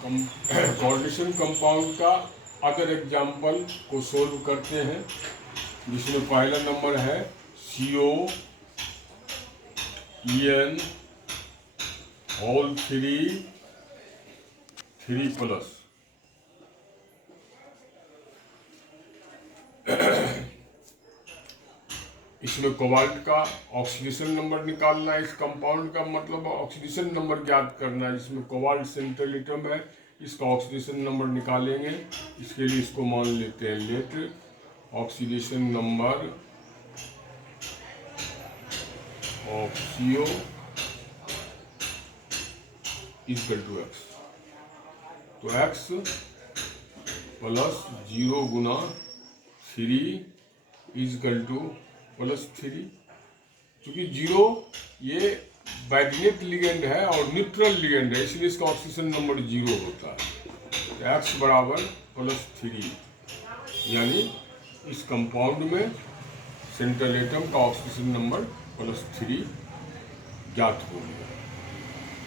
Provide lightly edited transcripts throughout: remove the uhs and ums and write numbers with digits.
Coordination compound का other example को solve करते हैं, जिसमें पहला नंबर है CO EN होल 3 प्लस। इसमें कोबाल्ट का ऑक्सीडेशन नंबर निकालना है। इस कंपाउंड का मतलब ऑक्सीडेशन नंबर ज्ञात करना है। इसमें कोबाल्ट सेंट्रल एटम है, इसका ऑक्सीडेशन नंबर निकालेंगे। इसके लिए इसको मान लेते हैं let oxidation number of CO equal to X। तो X प्लस 0 गुना 3 इक्वल टू +3। क्योंकि 0 ये बैगनेट लिगेंड है और न्यूट्रल लिगेंड है, इसलिए इसका ऑक्सीजन नंबर 0 होता है। तो X बराबर +3, यानी इस कंपाउंड में सेंट्रल एटम का ऑक्सीजन नंबर +3 ज्ञात हो गया।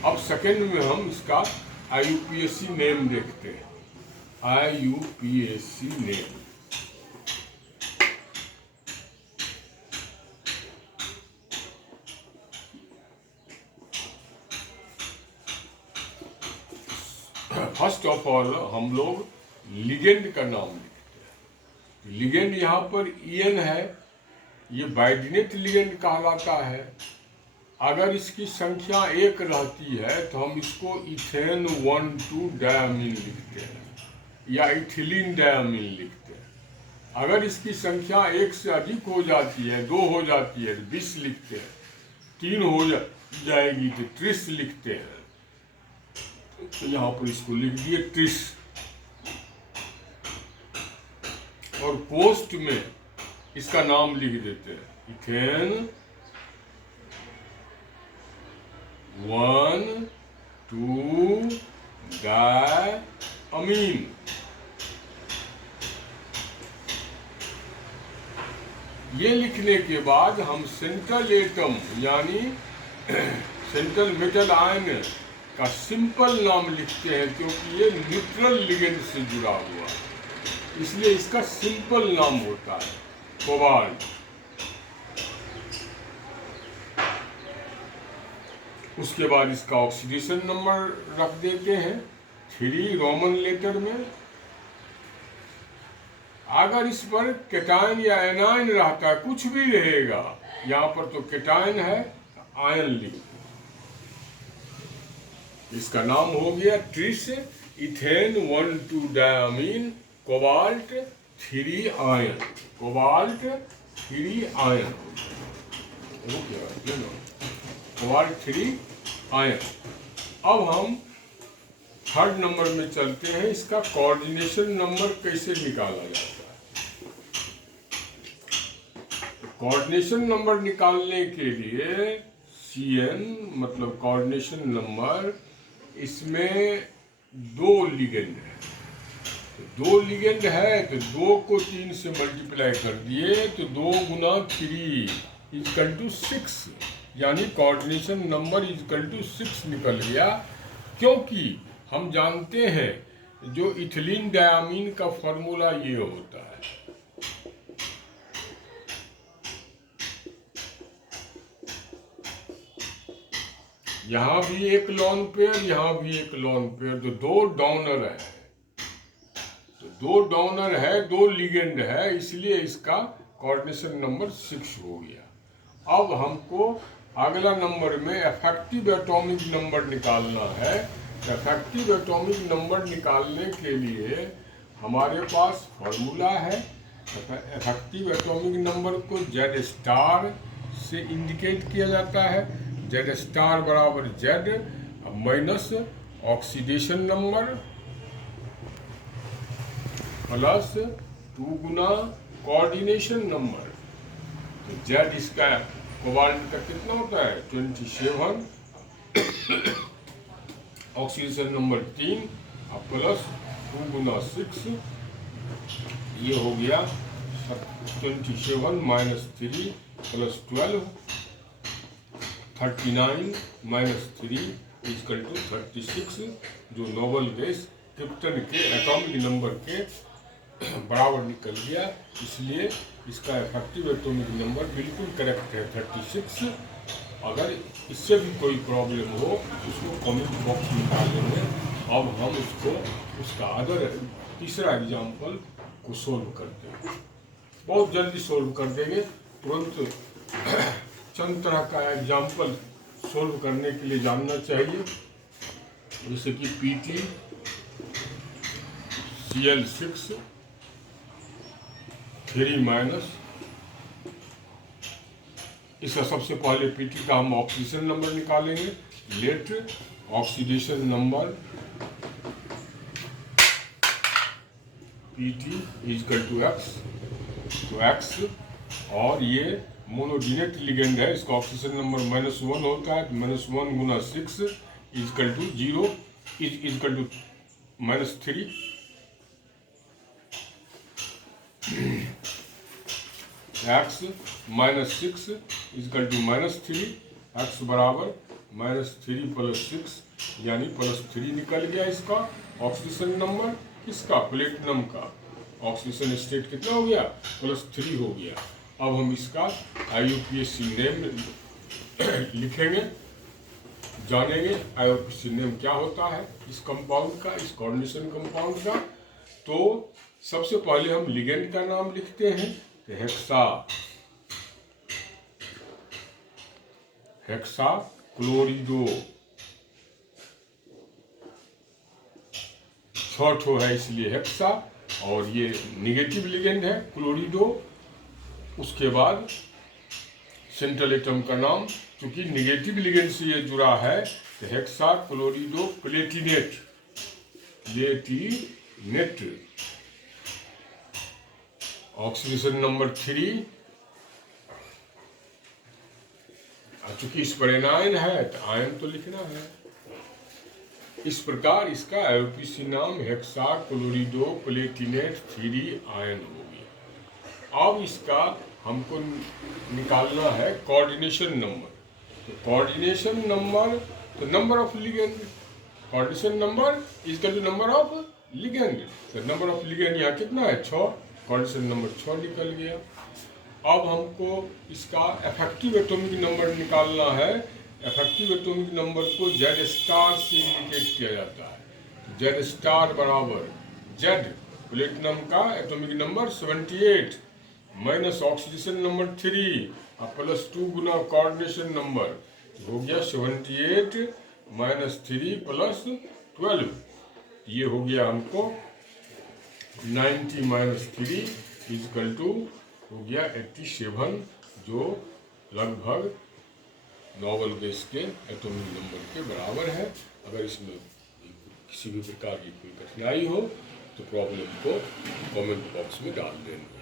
अब सेकेंड में हम इसका IUPAC नेम देखते हैं। IUPAC name first of all हम लोग लिगेंड का नाम लिखते हैं। लिगेंड यहाँ पर EN है, ये बाइडिनेट लिगेंड कहलाता है। अगर इसकी संख्या 1 रहती है तो हम इसको इथेन 1,2 डायमीन लिखते हैं या इथिलीन डायमीन लिखते हैं। अगर इसकी संख्या 1 से अधिक हो जाती है, 2 हो जाती है तो 20 लिखते हैं, 3 हो जाएगी तो 30 लिखते हैं। तो यहाँ पर इसको लिख दिए 30। और पोस्ट में इसका नाम लिख देते हैं इथेन 1,2 डायमीन। ये लिखने के बाद हम सेंट्रल एटम यानी सेंट्रल मेटल आयन का सिंपल नाम लिखते हैं, क्योंकि ये न्यूट्रल लिगेंड से जुड़ा हुआ है, इसलिए इसका सिंपल नाम होता है कोबाल्ट। उसके बाद इसका ऑक्सीडेशन नंबर रख देते हैं 3 रोमन लेटर में। अगर इस पर केटायन या एनायन रहता है, कुछ भी रहेगा, यहाँ पर तो केटायन है, आयन लिखते। इसका नाम हो गया tris ethane 1,2 diamine cobalt 3 ion. Cobalt 3 ion हो गया, कोबाल्ट 3 आयन। अब हम थर्ड नंबर में चलते हैं। इसका कोऑर्डिनेशन नंबर कैसे निकाला जाता है? कोऑर्डिनेशन नंबर निकालने के लिए CN मतलब कोऑर्डिनेशन नंबर, इसमें 2 लिगेंड है। तो 2 लिगेंड है तो 2 को 3 से मल्टीप्लाई कर दिए तो 2 गुना 3 इक्वल टू 6, यानी कोऑर्डिनेशन नंबर इक्वल टू 6 निकल गया। क्योंकि हम जानते हैं जो इथिलीन डायमीन का फॉर्मूला ये होता है, यहाँ भी एक लोन पेयर, यहाँ भी एक लोन पेयर, तो 2 डोनर है। तो 2 डोनर है, 2 लिगेंड है, इसलिए इसका कोऑर्डिनेशन नंबर 6 हो गया। अब हमको अगला नंबर में इफेक्टिव एटॉमिक नंबर निकालना है। इफेक्टिव एटॉमिक नंबर निकालने के लिए हमारे पास फॉर्मूला है। इफेक्टिव एटॉमिक नंबर को Z* से इंडिकेट किया जाता है। Z* बराबर Z minus oxidation number plus 2 गुना कोऑर्डिनेशन नंबर। तो Z इसका कोबाल्ट का कितना होता है 27, ऑक्सीडेशन नंबर 3 प्लस 2 गुना 6, ये हो गया 27 minus 3 plus 12, 39 minus 3 equal to 36। जो नोबल गैस क्रिप्टन के एटॉमिक नंबर के बराबर निकल गया। इसलिए इसका इफेक्टिव एटॉमिक नंबर बिल्कुल करेक्ट है 36। अगर इससे भी कोई प्रॉब्लम हो उसको कमेंट बॉक्स में डालेंगे। अब हम उसका अदर तीसरा एग्जाम्पल को सोल्व करते हैं। बहुत जल्दी सोल्व कर देंगे, तुरंत चंद तरह का एग्जाम्पल सोल्व करने के लिए जानना चाहिए, जैसे कि PT Cl6 3- इसका सबसे पहले PT का हम ऑक्सीडेशन नंबर निकालेंगे। Let oxidation number PT = X, तो X, और ये मोनोडिनेट लिगेंड है, इसका ऑक्सीडेशन नंबर -1 होता है। -1 × 6 = 0 = -3। X -6 = -3, X बराबर -3 + 6 यानी +3 निकल गया इसका ऑक्सीडेशन नंबर। किसका? प्लेटिनम का ऑक्सीडेशन स्टेट कितना हो गया? +3 हो गया। अब हम इसका IUPAC नेम लिखेंगे, जानेंगे IUPAC नेम क्या होता है इस कंपाउंड का, इस कोऑर्डिनेशन कंपाउंड का। तो सबसे पहले हम लिगेंड का नाम लिखते हैं, तो हेक्साक्लोरिडो, 6 ठो है इसलिए हेक्सा, और ये निगेटिव लिगेंड है क्लोरिडो। उसके बाद सेंट्रल एटम का नाम, क्योंकि निगेटिव लिगेंड से ये जुड़ा है, तो हेक्साक्लोरिडो प्लेटिनेट, ऑक्सीडेशन नंबर 3। चूंकि इस पर एनायन है तो आयन तो लिखना है। इस प्रकार इसका IUPAC नाम हेक्साक्लोरिडो प्लेटिनेट 3 आयन हो गया। अब इसका हमको निकालना है कोऑर्डिनेशन नंबर। तो कोऑर्डिनेशन नंबर, तो number of ligand, coordination number = number of ligand. तो नंबर ऑफ लिगेंड यहाँ कितना है? 6, कोऑर्डिनेशन नंबर 6 निकल गया। अब हमको इसका इफेक्टिव एटॉमिक नंबर निकालना है। इफेक्टिव एटॉमिक नंबर को Z स्टार से इंडिकेट किया जाता है। Z स्टार बराबर Z, प्लेटिनम का atomic number 78 minus oxidation number 3 और +2 गुना कोऑर्डिनेशन नंबर, हो गया 78 - 3 + 12। ये हो गया हमको 90 - 3 = हो गया 87, जो लगभग नोबल गैस के एटॉमिक नंबर के बराबर है। अगर इसमें किसी भी प्रकार की कोई कठिनाई हो तो प्रॉब्लम को कमेंट बॉक्स में डाल देना।